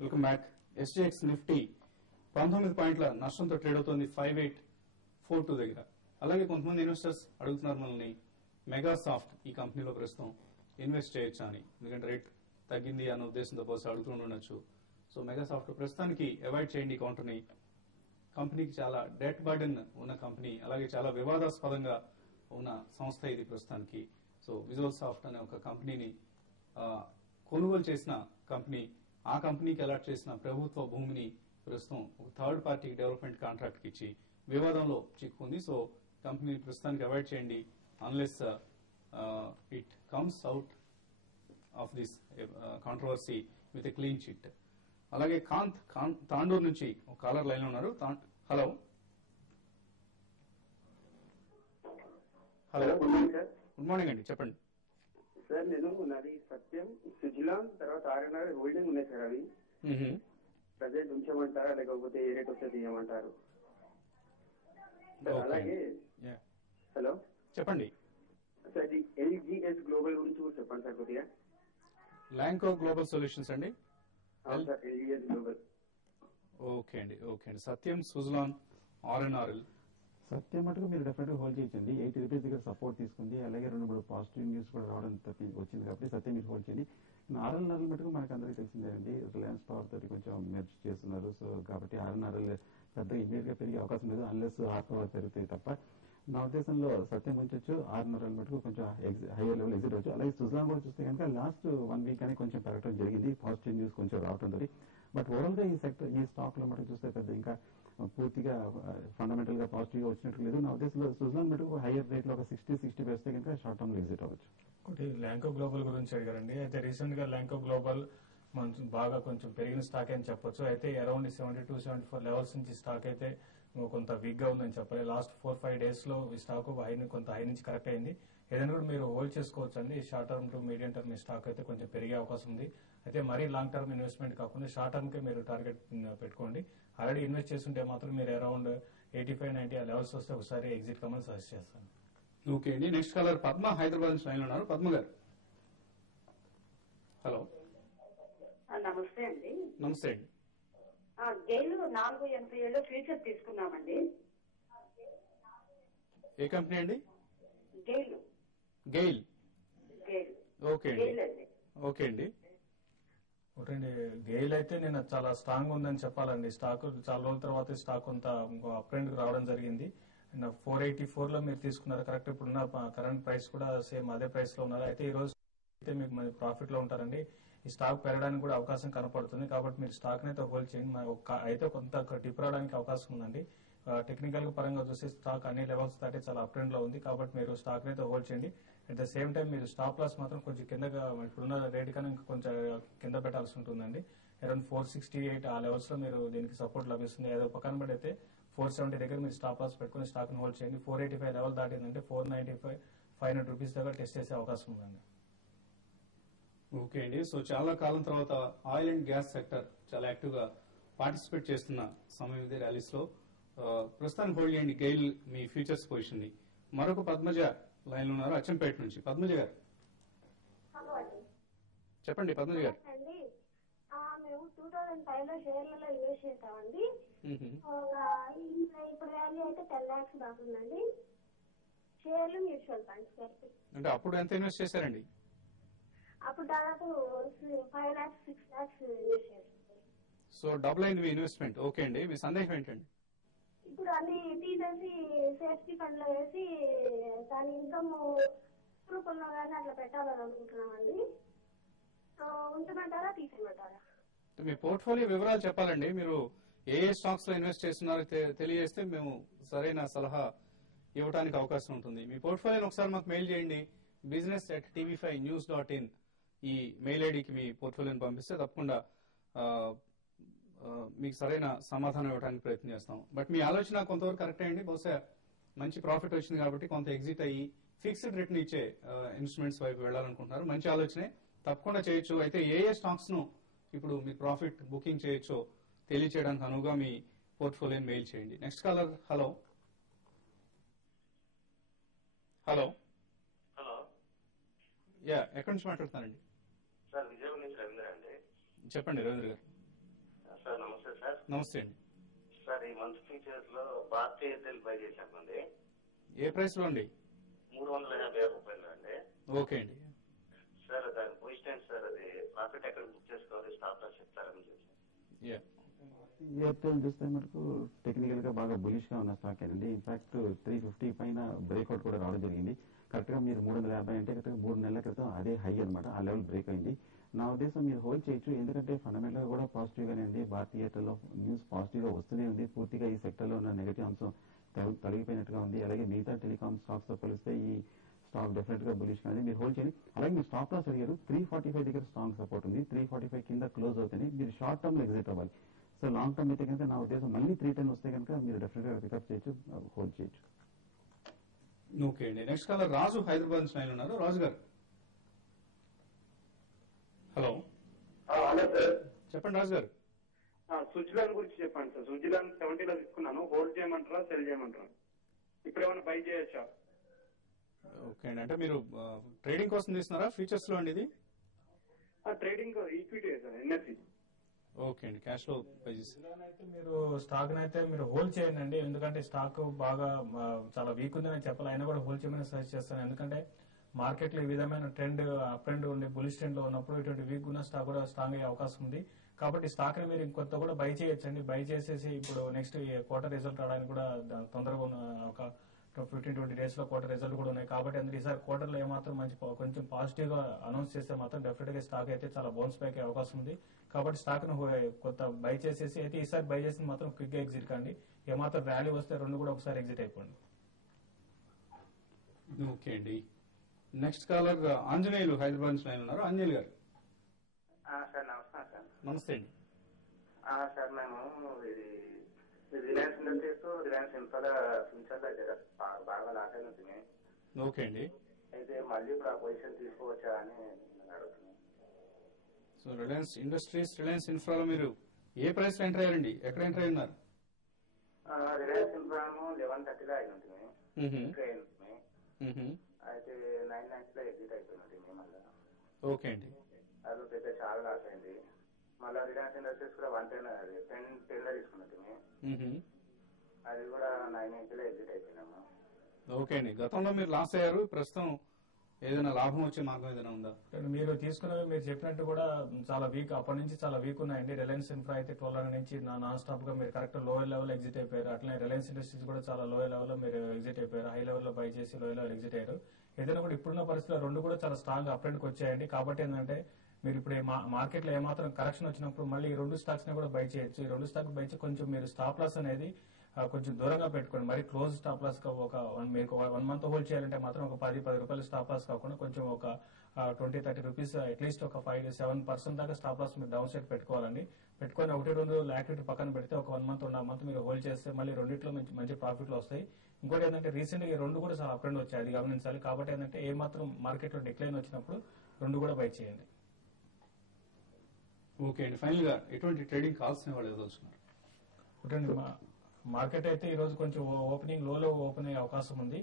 Welcome back. SGX Nifty 19 పాయింట్ల నష్టంతో trade అవుతోంది 5842 దగ్గర. అలాగే కొంతమంది ఇన్వెస్టర్స్ అడుగుతున్నారు మనల్ని మెగాసాఫ్ట్ ఈ కంపెనీలో ప్రస్తుతం ఇన్వెస్ట్ చేయొచ్చా అని, ఎందుకంటే రేట్ తగ్గింది అన్న ఉద్దేశంతో బహుశా అడుగుతూ ఉండొచ్చు. సో మెగాసాఫ్ట్ ప్రస్తుతానికి అవాయిడ్ చేయండి ఈ కౌంటర్ని. కంపెనీకి చాలా డెట్ బర్డెన్ ఉన్న కంపెనీ, అలాగే చాలా వివాదాస్పదంగా ఉన్న సంస్థ ఇది ప్రస్తుతానికి. సో విజువల్ సాఫ్ట్ అనే ఒక కంపెనీని కొనుగోలు చేసిన కంపెనీ, ఆ కంపెనీకి అలాట్ చేసిన ప్రభుత్వ భూమిని ప్రస్తుతం ఒక థర్డ్ పార్టీ డెవలప్మెంట్ కాంట్రాక్ట్ ఇచ్చి వివాదంలో చిక్కుంది. సో కంపెనీ ప్రస్తుతానికి అవాయిడ్ చేయండి unless it comes out of this controversy with a clean chit. అలాగే కాంత్ తాండూరు నుంచి ఒక కాలర్ లైన్ లో ఉన్నారు. హలో హలో, గుడ్ మార్నింగ్ అండి, చెప్పండి సార్. నాది సత్యం, సుజలాన్, తర్వాత ఆర్ఎన్ఆర్ హోల్డింగ్ ఉన్నాయి సార్. అవి ప్రజెంట్ ఉంచమంటారా లేకపోతే ఏ రేట్ వస్తే తీయమంటారు? అలాగే హలో చెప్పండి సార్, ఎల్జీఎస్ గ్లోబల్ గురించి కూడా చెప్పండి సార్ కొద్దిగా. ల్యాంకో గ్లోబల్ సొల్యూషన్స్ అండి. Sir LGS global. ఓకే అండి. సత్యం, సుజలాన్, ఆర్ఎన్ఆర్ఎల్. సత్యం మటుకు మీరు డెఫినెట్ గా హోల్డ్ చేయండి. 80 రూపీస్ దగ్గర సపోర్ట్ తీసుకుంది. అలాగే 2-3 పాజిటివ్ న్యూస్ కూడా రావడం వచ్చింది కాబట్టి సత్యం మీరు హోల్డ్ చేయండి. ఆర్ఎన్ఆర్ఎల్ మటుకు మనకు అందరికీ తెలిసిందేనండి, రిలయన్స్ పవర్ తోటి కొంచెం మెర్జ్ చేస్తున్నారు. సో కాబట్టి ఆర్ఎన్ఆర్ఎల్ పెద్ద ఇమీడియట్ గా పెరిగే అవకాశం లేదు అన్లెస్ హార్ట్ పవర్ పెరుగుతాయి తప్ప. నా ఉద్దేశంలో సత్యం ఉంచొచ్చు, ఆర్ఎన్ఆర్ఎల్ మటుకు కొంచెం హైయర్ లెవెల్ ఎగ్జిట్ అవచ్చు. అలాగే సుజలాన్ కూడా చూస్తే కనుక లాస్ట్ 1 వీక్ అని కొంచెం పెరగడం జరిగింది, పాజిటివ్ న్యూస్ కొంచెం రావడం తోటి. బట్ ఓవరాల్ గా ఈ సెక్టర్, ఈ స్టాక్ లో మటుకు చూస్తే పెద్ద ఇంకా పూర్తిగా ఫండమెంటల్ గా పాజిటివ్ గా వచ్చినట్టు లేదు. నా ఉద్దేశంలో సుజలాన్ మటుకు హైయర్ రేట్ లో ఒక 60 వేస్తే కనుక షార్ట్ టర్మ్ లో ఎగ్జిట్ అవ్వచ్చు. ఒకటి ల్యాంకో గ్లోబల్ గురించి అడిగారండి. అయితే రీసెంట్ గా ల్యాంకో గ్లోబల్ బాగా కొంచెం పెరిగిన స్టాక్ అని చెప్పొచ్చు. అయితే అరౌండ్ 72-74 లెవెల్స్ నుంచి స్టాక్ అయితే కొంత వీక్ గా ఉందని చెప్పాలి. లాస్ట్ 4-5 డేస్ లో ఈ స్టాక్ కొంత హై నుంచి కరెక్ట్ అయింది. ఏదైనా కూడా మీరు హోల్డ్ చేసుకోవచ్చు అండి. Short term two medium term ఈ స్టాక్ అయితే కొంచెం పెరిగే అవకాశం ఉంది. అయితే మరీ లాంగ్ టర్మ్ ఇన్వెస్ట్మెంట్ కాకుండా షార్ట్ టర్మ్ కే మీరు టార్గెట్ పెట్టుకోండి. ఆల్రెడీ ఇన్వెస్ట్ చేస్తుంటే మాత్రం మీరు అరౌండ్ 85-90 లెవెల్స్ వస్తే ఒకసారి ఎగ్జిట్ కమని సజెస్ట్ చేస్తాను. ఓకే అండి. నెక్స్ట్ కాలర్ పద్మ, హైదరాబాద్ నుంచి లైన్ లో ఉన్నారు. పద్మ గారు, హలో. నమస్తే అండి. నమస్తే అండి. గెయిల్ 487 ఫ్యూచర్ తీసుకున్నామండి. ఏ కంపెనీ అండి? గెయిల్. గెయిల్. గెయిల్. ఓకే అండి. ఓకే అండి. ఒకటండి, గెయిల్ అయితే నేను చాలా స్ట్రాంగ్ ఉందని చెప్పాలండి. స్టాక్ చాలా రోజుల తర్వాత స్టాక్ కొంత అప్ ట్రెండ్ రావడం జరిగింది. 484 లో మీరు తీసుకున్నారు కరెక్ట్. ఇప్పుడున్న కరెంట్ ప్రైస్ కూడా సేమ్ అదే ప్రైస్ లో ఉన్నారు. అయితే ఈ రోజు అయితే మీకు మంచి ప్రాఫిట్ లో ఉంటారండి. ఈ స్టాక్ పెరగడానికి కూడా అవకాశం కనపడుతుంది కాబట్టి మీరు స్టాక్ అయితే హోల్డ్ చేయండి. అయితే కొంత డిప్ రావడానికి అవకాశం ఉందండి. టెక్నికల్ పరంగా చూస్తే స్టాక్ అన్ని లెవెల్స్ దాటి చాలా అప్ ట్రెండ్ లో ఉంది కాబట్టి మీరు స్టాక్ అయితే హోల్డ్ చేయండి. అట్ ద సేమ్ టైం మీరు స్టాప్ లాస్ మాత్రం కొంచెం కిందగా ఇప్పుడున్న రేట్ కన్నా ఇంకా కొంచెం కింద పెట్టాల్సి ఉంటుందండి. అరౌండ్ 468 ఆ లెవెల్స్ లో మీరు దీనికి సపోర్ట్ లభిస్తుంది. ఏదో పక్కన పడి అయితే 470 దగ్గర మీరు స్టాప్ లాస్ పెట్టుకుని స్టాక్ ని హోల్డ్ చేయండి. 485 లెవెల్ దాటిందంటే 495-500 రూపీస్ దగ్గర టెస్ట్ చేసే అవకాశం ఉందండి. ఓకే అండి. సో చాలా కాలం తర్వాత ఆయిల్ అండ్ గ్యాస్ సెక్టర్ చాలా యాక్టివ్ గా పార్టిసిపేట్ చేస్తున్న సమయం ఇదే ర్యాలీస్ లో. ప్రస్తుతానికి హోల్డ్ చేయండి గెయిల్ మీ ఫ్యూచర్స్ పొజిషన్ ని. మరొక పద్మజ లైన్ లో ఉన్నారు, అచ్చంపేట నుంచి. పద్మజ గారు చెప్పండి. పద్మజ గారు, మేము 2005 లో షేర్లలో ఇన్వెస్ట్ చేస్తామండి. ఇప్పుడు వాల్యూ అయితే 10 lakhs దాకుందండి. షేర్లు మ్యూచువల్ ఫండ్స్ అంటే అప్పుడు ఎంత ఇన్వెస్ట్ చేశారండి? అప్పుడు దాదాపు 5 lakhs 6 lakhs ఇన్వెస్ట్ చేస్తాం. సో డబుల్ అయింది మీ ఇన్వెస్ట్మెంట్. ఓకే అండి. మీ సందేహం ఏంటండి? ఇప్పుడు అన్ని తీసేసి సేఫ్టీ ఫండ్ లో వేసి దాని ఇన్కమ్ రూపంలో కానీ అట్లా పెట్టాలని అనుకుంటున్నామండి. ఉంచమంటారా తీసేయమంటారా? మీ పోర్ట్ఫోలియో వివరాలు చెప్పాలండి. మీరు ఏ స్టాక్స్ లో ఇన్వెస్ట్ చేస్తున్నారో తెలియజేస్తే మేము సరైన సలహా ఇవ్వడానికి అవకాశం ఉంటుంది. మీ పోర్ట్ఫోలియోని ఒకసారి మాకు మెయిల్ చేయండి. business@tv5news.in ఈ మెయిల్ ఐడికి మీ పోర్ట్ఫోలియోని పంపిస్తే తప్పకుండా మీకు సరైన సమాధానం ఇవ్వడానికి ప్రయత్నం చేస్తాం. బట్ మీ ఆలోచన కొంతవరకు కరెక్ట్ అయ్యండి. బహుశా మంచి ప్రాఫిట్ వచ్చింది కాబట్టి కొంత ఎగ్జిట్ అయ్యి ఫిక్స్డ్ రిటర్న్ ఇచ్చే ఇన్స్ట్రుమెంట్స్ వైపు వెళ్లాలనుకుంటున్నారు. మంచి ఆలోచనే, తప్పకుండా చేయొచ్చు. అయితే ఏ స్టాక్స్ ను ఇప్పుడు మీ ప్రాఫిట్ బుకింగ్ చేయొచ్చో తెలియచేయడానికి అనువుగా మీ పోర్ట్ఫోలియోని మెయిల్ చేయండి. Next caller, hello. Hello. Yeah, ఎక్కడి నుంచి మాట్లాడుతున్నారండి? సార్ విజయవాడ నుంచి రవీంద్ర అండి. చెప్పండి రవీంద్ర గారు. సార్ నమస్తే సార్. నమస్తే అండి. సార్ ఈ మంత్ ఫీచర్స్ లో భారతీయ ఎయిర్టెల్ బై చేశామండి. ఏ ప్రైస్ లో అండి? 350 రూపాయలు అండి. ఓకే అండి. సార్ దాని పొజిషన్ సార్, అది ప్రాఫిట్ ఎక్కడ బుక్ చేసుకోవాలి, స్టాప్ లాస్ చెప్తారని చెప్పి. ఎయిర్టెల్ చూస్తే మనకు టెక్నికల్ గా బాగా బులిష్ గా ఉన్న స్టాక్ అండి. ఇన్ఫాక్ట్ 350 పైన బ్రేక్అవుట్ కూడా రావడం జరిగింది. కరెక్ట్ గా మీరు 350 అంటే కరెక్ట్ గా 3 నెలల క్రితం అదే హై అనమాట. ఆ లెవెల్ బ్రేక్ అయింది. నా ఉద్దేశం మీరు హోల్డ్ చేయొచ్చు, ఎందుకంటే ఫండమెంటల్ గా కూడా పాజిటివ్ గానే ఉంది. భారతీయ ఎయిర్టెల్ లో న్యూస్ పాజిటివ్ గా వస్తూనే ఉంది. పూర్తిగా ఈ సెక్టర్ లో ఉన్న నెగటివ్ అంశం తొలగిపోయినట్టుగా ఉంది. అలాగే మిగతా టెలికాం స్టాక్స్ తో పోలిస్తే ఈ స్టాక్ డెఫినెట్ గా బులిష్ గా ఉంది. మీరు హోల్డ్ చేయండి. అలాగే మీరు స్టాప్ లాస్ అడిగారు. 345 దగ్గర స్ట్రాంగ్ సపోర్ట్ ఉంది. 345 కింద క్లోజ్ అవుతుంది. మీరు షార్ట్ టర్మ్ లో ఎగ్జిట్ అవ్వాలి. సో లాంగ్ టర్మ్ అయితే కనుక నా ఉద్దేశం మళ్ళీ 310 వస్తే కనుక మీరు డెఫినెట్ గా పికప్ చేయొచ్చు, హోల్డ్ చేయొచ్చు. ఓకే అండి. నెక్స్ట్ కాలర్ రాజు హైదరాబాద్ నుంచి లైన్ ఉన్నారు. రాజు గారు హలో. హలో సార్, చెప్పండి రాజు గారు. స్విట్జర్లాండ్ గురించి చెప్పండి సార్. స్విట్జర్లాండ్ 70 లో తీసుకున్నాను. హోల్డ్ చేయమంటారా, సెల్ చేయమంటారా? ఇప్పుడు ఏమైనా బై చేయొచ్చా? ఓకే అండి. అంటే మీరు ట్రేడింగ్ కోసం తీసుకున్నారా ఫ్యూచర్స్ లో అండి ఇది? Trading equity sir, NSC. Okay అండి. క్యాష్ లో బై చేసి అయితే మీరు స్టాక్ అయితే మీరు హోల్డ్ చేయండి. ఎందుకంటే స్టాక్ బాగా చాలా వీక్ ఉందని చెప్పాలి. అయినా కూడా హోల్డ్ చేయమని సజెస్ట్ చేస్తాను. ఎందుకంటే మార్కెట్ లో ఈ విధమైన ట్రెండ్ అప్ ట్రెండ్ ఉండి బులిష్ ట్రెండ్ లో ఉన్నప్పుడు ఇటువంటి వీక్ ఉన్న స్టాక్ కూడా స్ట్రాంగ్ అయ్యే అవకాశం ఉంది. కాబట్టి స్టాక్ ని మీరు ఇంకొంత కూడా బై చేయొచ్చండి. బై చేసేసి ఇప్పుడు నెక్స్ట్ క్వార్టర్ రిజల్ట్ రావడానికి కూడా తొందరగా ఉన్న ఒక 15-20 డేస్ లో క్వార్టర్ రిజల్ట్ కూడా ఉన్నాయి. కాబట్టి అందుకే ఈసారి క్వార్టర్ లో ఏమాత్రం కొంచెం పాజిటివ్ గా అనౌన్స్ చేస్తే మాత్రం డెఫినెట్ గా స్టాక్ అయితే చాలా బౌన్స్ బ్యాక్ అయ్యే అవకాశం ఉంది. కాబట్టి స్టాక్ ను కొంత బై చేసేసి అయితే ఈసారి బై చేసి మాత్రం క్విక్ గా ఎగ్జిట్ కండి. ఏమాత్రం ర్యాలీ వస్తే రెండు కూడా ఒకసారి ఎగ్జిట్ అయిపోండి. ఓకే అండి. నెక్స్ట్ కాలర్ ఆంజనేయులు హైదరాబాద్ నుంచి లైన్ ఉన్నారు. ఆంజనేయులు గారు సార్ నమస్కారం సార్. నమస్తే అండి. సార్ మేము ఇది Reliance industries, Reliance infra future దగ్గర బాగా లాస్ అయినది. ఓకే అండి. అయితే మళ్ళీ ఇప్పుడు ఆ పొజిషన్ తీసుకోవచ్చా అని అడుగుతున్నాను. సో రిలయన్స్ ఇండస్ట్రీస్, రిలయన్స్ ఇన్ఫ్రాలో మీరు ఏ ప్రైస్ లో ఎంటర్ అయ్యారండి? ఎక్కడ ఎంటర్ అయి ఉన్నారు? రిలయన్స్ ఇన్ఫ్రాను 1130 లో అయిన అయితే 990 లో ఎగ్జిట్ అయిపోయినట్టు మళ్ళీ. ఓకే అండి. అది పెద్ద చాలా లాస్ అయింది. మళ్ళీ రిలయన్స్ ఇండస్ట్రీస్ కూడా 110 లో తీసుకున్నట్టు అది కూడా 990 లో ఎగ్జిట్ అయిపోయినాము. ఓకే అండి. గతంలో మీరు లాస్ అయ్యారు, ప్రస్తుతం ఏదైనా లాభం వచ్చే మార్గం ఏదైనా ఉందా? మీరు తీసుకున్నవి మీరు చెప్పినట్టు కూడా చాలా వీక్, అప్పటి నుంచి చాలా వీక్ ఉన్నాయండి. రిలయన్స్ ఇన్ఫ్రా అయితే 1200 నుంచి నాన్ స్టాప్ గా మీరు కరెక్ట్ లోయర్ లెవెల్ ఎగ్జిట్ అయిపోయారు. అట్లనే రిలయన్స్ ఇండస్ట్రీస్ కూడా చాలా లోయర్ లెవెల్ లో మీరు ఎగ్జిట్ అయిపోయారు. హై లెవెల్ లో బై చేసి లోయర్ లెవెల్ ఎగ్జిట్ అయ్యారు. ఏదైనా కూడా ఇప్పుడున్న పరిస్థితుల్లో రెండు కూడా చాలా స్ట్రాంగ్ అప్ ట్రెండ్ కి వచ్చాయండి. కాబట్టి ఏంటంటే మీరు ఇప్పుడు మార్కెట్ లో ఏమాత్రం కరెక్షన్ వచ్చినప్పుడు మళ్ళీ ఈ రెండు స్టాక్స్ ని కూడా బై చేయొచ్చు. ఈ రెండు స్టాక్ బై చేసి కొంచెం మీరు స్టాప్ లాస్ అనేది కొంచెం దూరంగా పెట్టుకోండి. మరి క్లోజ్ స్టాప్ లాస్ మీకు 1 మంత్ హోల్డ్ చేయాలంటే మాత్రం ఒక 10 రూపాయలు స్టాప్ లాస్ కాకుండా కొంచెం ఒక 20-30 రూపీస్ అట్లీస్ట్ ఒక 5-7% దాకా స్టాప్ లాస్ మీరు డౌన్ సైడ్ పెట్టుకోవాలండి. పెట్టుకొని 1-2 యాక్టివిటీ పక్కన పెడితే ఒక 1 మంత్ 1.5 మంత్ మీరు హోల్డ్ చేస్తే మళ్ళీ రెండిట్లో మంచి ప్రాఫిట్లు వస్తాయి. ఇంకోటి ఏంటంటే రీసెంట్ గా ఈ రెండు కూడా చాలా అప్ అండ్ వచ్చాయి, అది గమనించాలి. కాబట్టి ఏంటంటే ఏ మాత్రం మార్కెట్ లో డిక్లైన్ వచ్చినప్పుడు రెండు కూడా బై చేయండి. ఓకే అండి. ఫైనల్ గా ఎటువంటి ట్రేడింగ్ కాల్స్ వాళ్ళు ఇవ్వదలుచుకున్నారు? మార్కెట్ అయితే ఈ రోజు కొంచెం ఓపెనింగ్ లోలో ఓపెన్ అయ్యే అవకాశం ఉంది.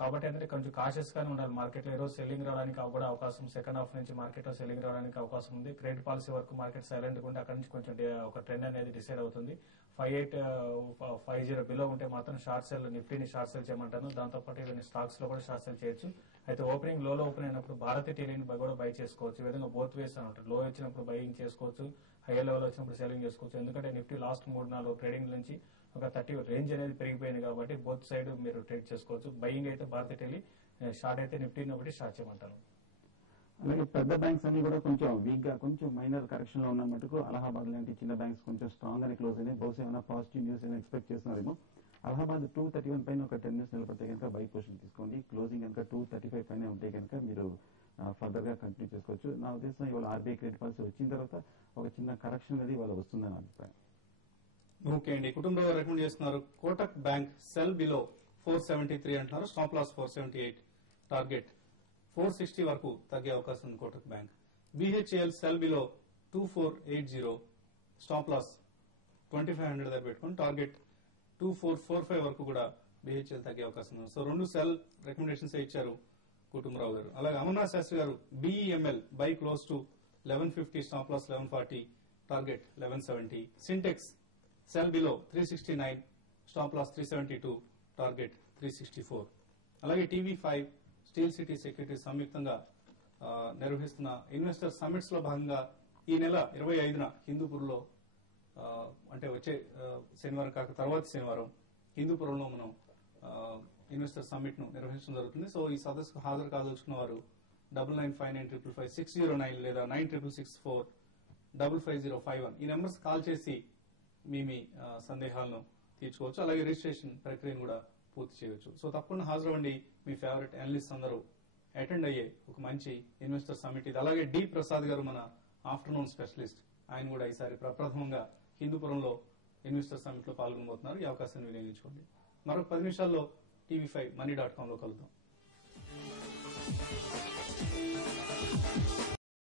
కాబట్టి ఏంటంటే కొంచెం కాషియస్ గానే ఉండాలి. మార్కెట్ లో ఈ రోజు సెల్లింగ్ రావడానికి కూడా అవకాశం, సెకండ్ హాఫ్ నుంచి మార్కెట్ లో సెల్లింగ్ రావడానికి అవకాశం ఉంది. క్రెడిట్ పాలసీ వరకు మార్కెట్ సైలెంట్ గా ఉంటే అక్కడ నుంచి కొంచెం ఒక ట్రెండ్ అనేది డిసైడ్ అవుతుంది. 5850 బిలో ఉంటే మాత్రం షార్ట్ సెల్, నిఫ్టీని షార్ట్ సెల్ చేయమంటాను. దాంతోపాటు ఇవన్నీ స్టాక్స్ లో కూడా షార్ట్ సెల్ చేయొచ్చు. అయితే ఓపెనింగ్ లోలో ఓపెన్ అయినప్పుడు భారతీయ టీలైన్ కూడా బై చేసుకోవచ్చు. ఈ విధంగా బోత్ వేస్ అనమాట. లో వచ్చినప్పుడు బయింగ్ చేసుకోవచ్చు, హైయర్ లెవెల్ వచ్చినప్పుడు సెల్లింగ్ చేసుకోవచ్చు. ఎందుకంటే నిఫ్టీ లాస్ట్ 3-4 ట్రేడింగ్ నుంచి ఒక 30 రేంజ్ అనేది పెరిగిపోయింది. కాబట్టి బోత్ సైడ్ మీరు ట్రేడ్ చేసుకోవచ్చు. బయింగ్ అయితే భారతీయ టెలి, షార్ట్ అయితే నిఫ్టీని ఒకటి షార్ట్ చేయమంటాను. అలాగే పెద్ద బ్యాంక్స్ అన్ని కూడా కొంచెం వీక్ గా కొంచెం మైనర్ కరెక్షన్ లో ఉన్న మటుకు అలహాబాద్ లాంటి చిన్న బ్యాంక్స్ కొంచెం స్ట్రాంగ్ అని క్లోజ్ అయినాయి. బహుశా ఏమైనా పాజిటివ్ న్యూస్ ఏమైనా ఎక్స్పెక్ట్ చేస్తున్నారేమో. అలహాబాద్ 231 పైన ఒక 10 మినిట్స్ నిలబడితే కనుక బై పొజిషన్ తీసుకోండి. క్లోజింగ్ కనుక 235 పైన ఉంటే కనుక మీరు ఫర్దర్ గా కంటిన్యూ చేసుకోవచ్చు. నా ఉద్దేశం ఇవాళ ఆర్బీఐ క్రెడిట్ పాలసీ వచ్చిన తర్వాత ఒక చిన్న కరెక్షన్ అనేది ఇవాళ వస్తుందని అభిప్రాయం. ఓకే అండి. కుటుంబంలో రికమెండ్ చేస్తున్నారు కోటక్ బ్యాంక్ సెల్ బిలో 473 అంటున్నారు. స్టాప్ లాస్ 478, టార్గెట్ 460 వరకు తగ్గే అవకాశం ఉంది Kotak bank. BHEL sell below 2480, stop loss 2500 దగ్గర పెట్టుకుని టార్గెట్ 2445 వరకు కూడా బిహెచ్ఎల్ తగ్గే అవకాశం ఉంది. సో రెండు సెల్ రికమెండేషన్స్ ఇచ్చారు కుటుంబరావు గారు. అలాగే అమర్నాథ్ శాస్త్రి గారు BEML buy close to 1150, stop loss 1140, target 1170. Sintex sell below 369, stop loss 372, target 364. అలాగే టీవీ5 స్టీల్ సిటీ సెక్యూరిటీస్ సంయుక్తంగా నిర్వహిస్తున్న ఇన్వెస్టర్ సమిట్స్ లో భాగంగా ఈ నెల 25న హిందూపూర్లో అంటే వచ్చే శనివారం కాక తర్వాత శనివారం హిందూపురంలో మనం ఇన్వెస్టర్ సమ్మిట్ ను నిర్వహించడం జరుగుతుంది. సో ఈ సదస్సుకు హాజరు కాదలుచుకున్న వారు 9959555609 లేదా 9664555051 ఈ నెంబర్స్ కాల్ చేసి మీ సందేహాలను తీర్చుకోవచ్చు. అలాగే రిజిస్ట్రేషన్ ప్రక్రియను కూడా పూర్తి చేయవచ్చు. సో తప్పకుండా హాజరవ్వండి. మీ ఫేవరెట్ అనలిస్ట్ అందరూ అటెండ్ అయ్యే ఒక మంచి ఇన్వెస్టర్ సమ్మిట్ ఇది. అలాగే డి ప్రసాద్ గారు మన ఆఫ్టర్నూన్ స్పెషలిస్ట్, ఆయన కూడా ఈసారి ప్రప్రథమంగా హిందూపురంలో ఇన్వెస్టర్ సమ్మిట్ లో పాల్గొనబోతున్నారు. ఈ అవకాశాన్ని వినియోగించుకోండి. మరొక 10 నిమిషాల్లో TV5 money.com లో కలుద్దాం.